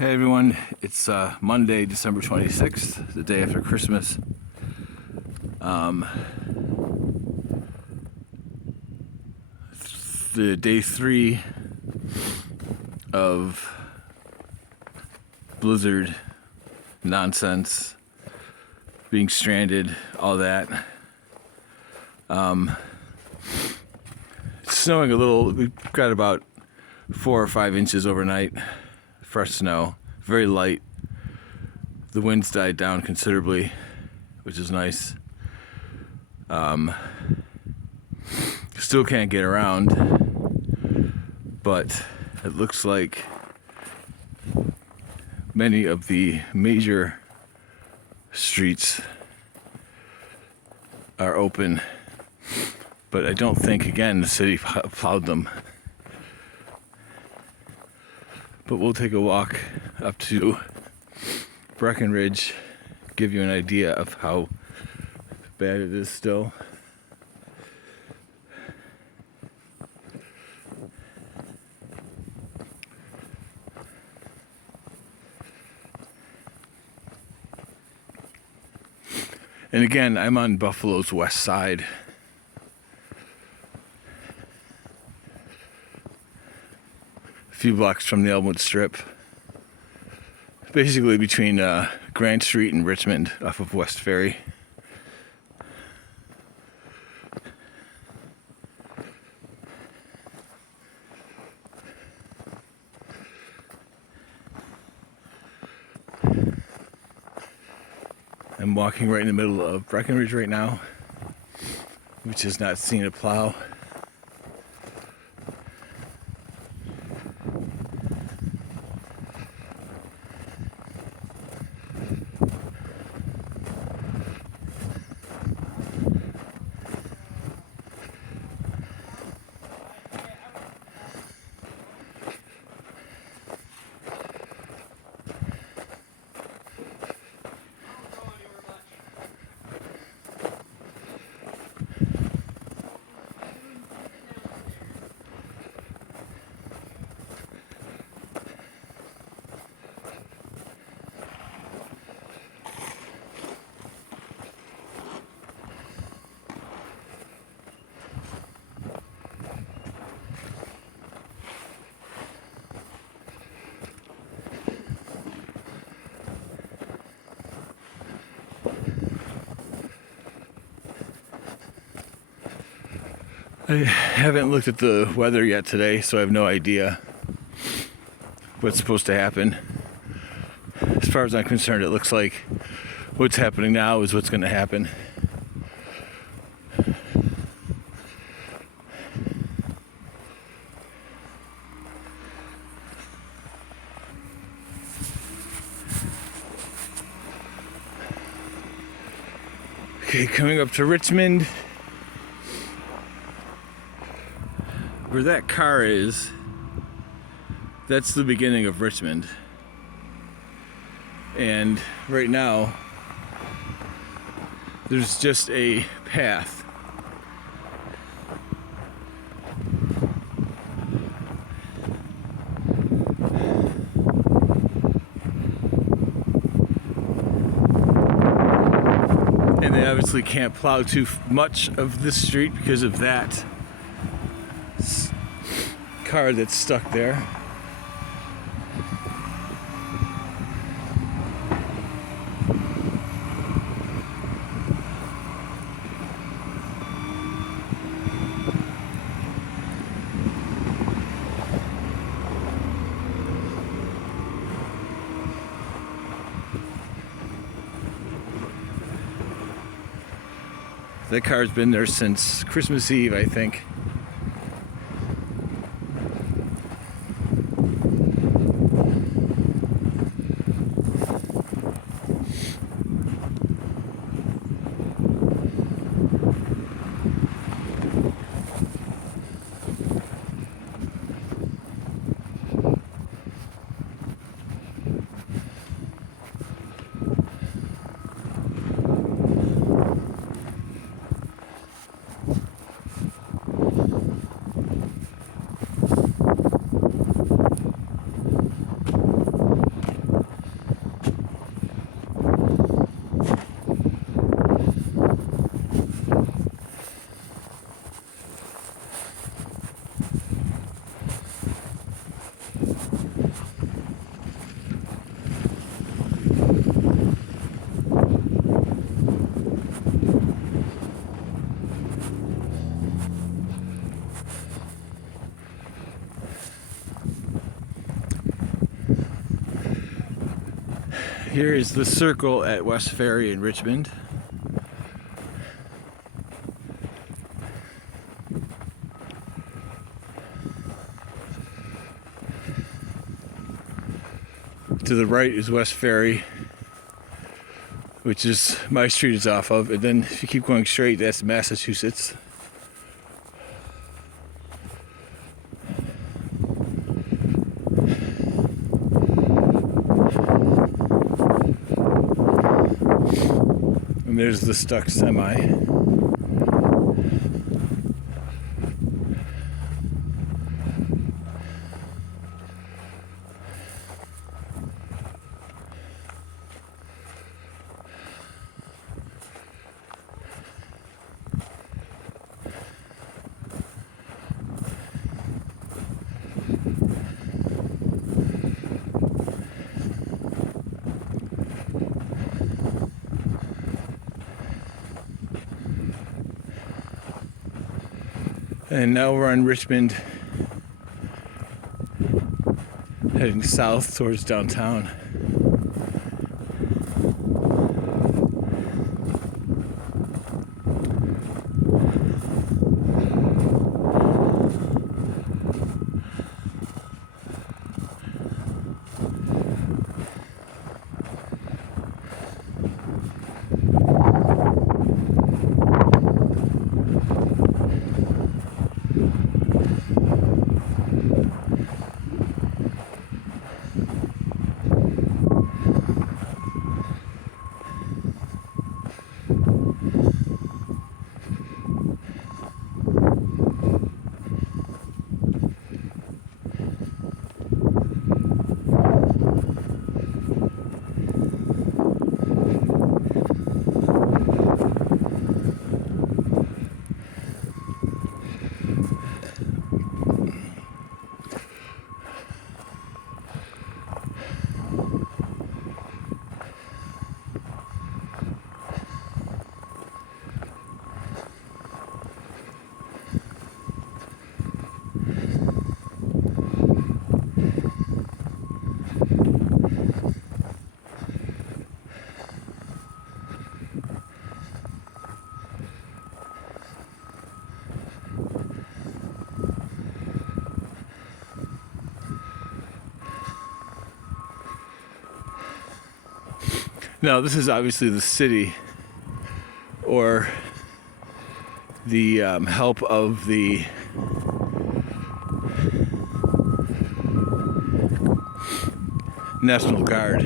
Hey everyone, it's Monday, December 26th, the day after Christmas. The day 3 of Blizzard nonsense, being stranded, all that. It's snowing a little. We've got about 4 or 5 inches overnight. Fresh snow, very light. The winds died down considerably, which is nice. Still can't get around, but it looks like many of the major streets are open, but I don't think, again, the city plowed them. But we'll take a walk up to Breckenridge, give you an idea of how bad it is still. And again, I'm on Buffalo's west side. A few blocks from the Elmwood Strip. Basically between Grant Street and Richmond off of West Ferry. I'm walking right in the middle of Breckenridge right now, which has not seen a plow. I haven't looked at the weather yet today, so I have no idea what's supposed to happen. As far as I'm concerned, it looks like what's happening now is what's going to happen. Okay, coming up to Richmond. Where that car is, that's the beginning of Richmond. And right now, there's just a path. And they obviously can't plow too much of this street because of that car that's stuck there. That car's been there since Christmas Eve, I think. Here is the circle at West Ferry in Richmond. To the right is West Ferry, which is my street is off of, and then if you keep going straight, that's Massachusetts. And there's the stuck semi. And now we're on Richmond, heading south towards downtown. Now, this is obviously the city, or the help of the National Guard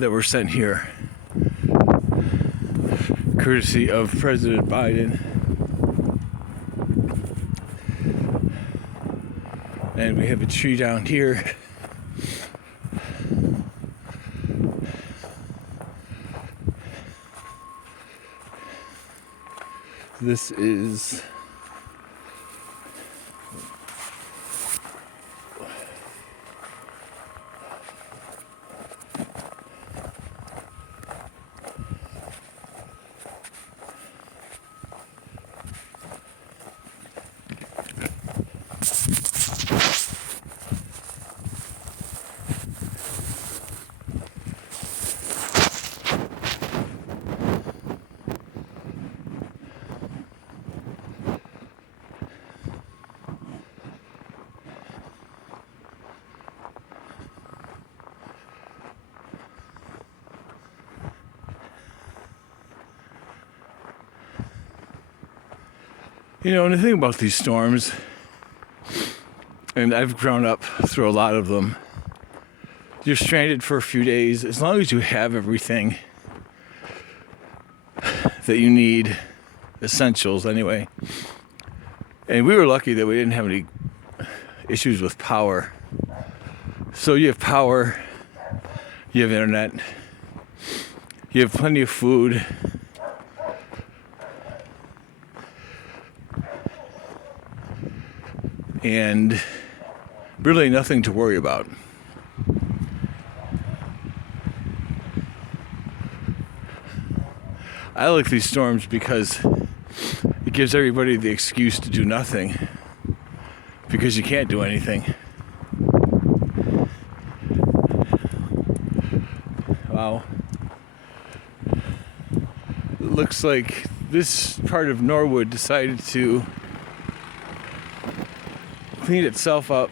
that were sent here, courtesy of President Biden. And we have a tree down here. This is and the thing about these storms, and I've grown up through a lot of them, you're stranded for a few days. As long as you have everything that you need, essentials anyway. And we were lucky that we didn't have any issues with power. So you have power, you have internet, you have plenty of food. And really nothing to worry about. I like these storms because it gives everybody the excuse to do nothing, because you can't do anything. Wow. It looks like this part of Norwood decided to clean itself up.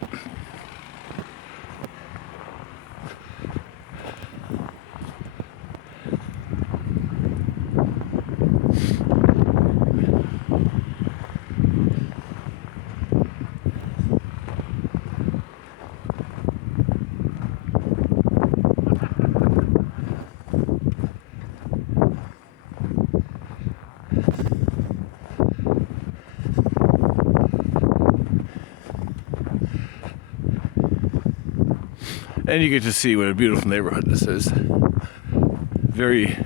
And you get to see what a beautiful neighborhood this is. Very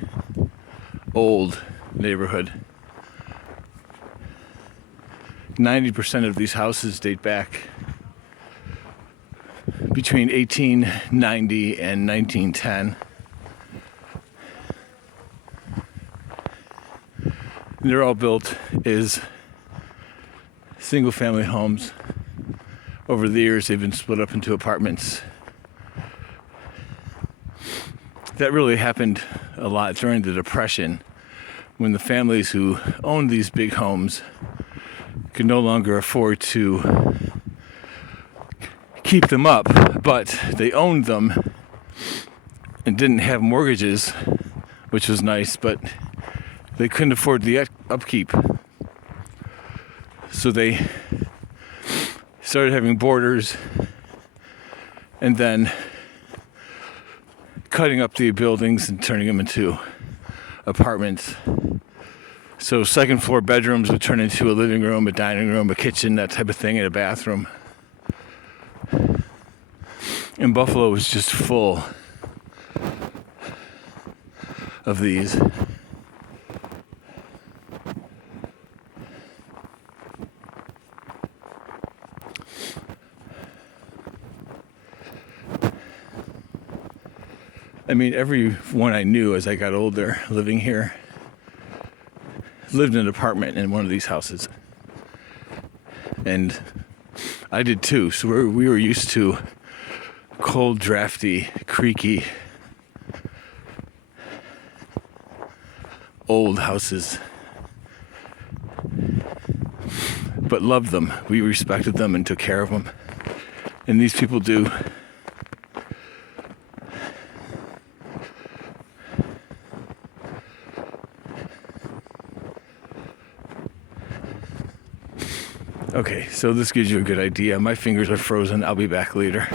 old neighborhood. 90% of these houses date back between 1890 and 1910. And they're all built as single-family homes. Over the years, they've been split up into apartments. That really happened a lot during the Depression, when the families who owned these big homes could no longer afford to keep them up, but they owned them and didn't have mortgages, which was nice, but they couldn't afford the upkeep. So they started having boarders and then cutting up the buildings and turning them into apartments. So second floor bedrooms would turn into a living room, a dining room, a kitchen, that type of thing, and a bathroom. And Buffalo was just full of these. I mean, everyone I knew as I got older living here lived in an apartment in one of these houses. And I did too. So we were used to cold, drafty, creaky, old houses. But loved them. We respected them and took care of them. And these people do. Okay, so this gives you a good idea. My fingers are frozen. I'll be back later.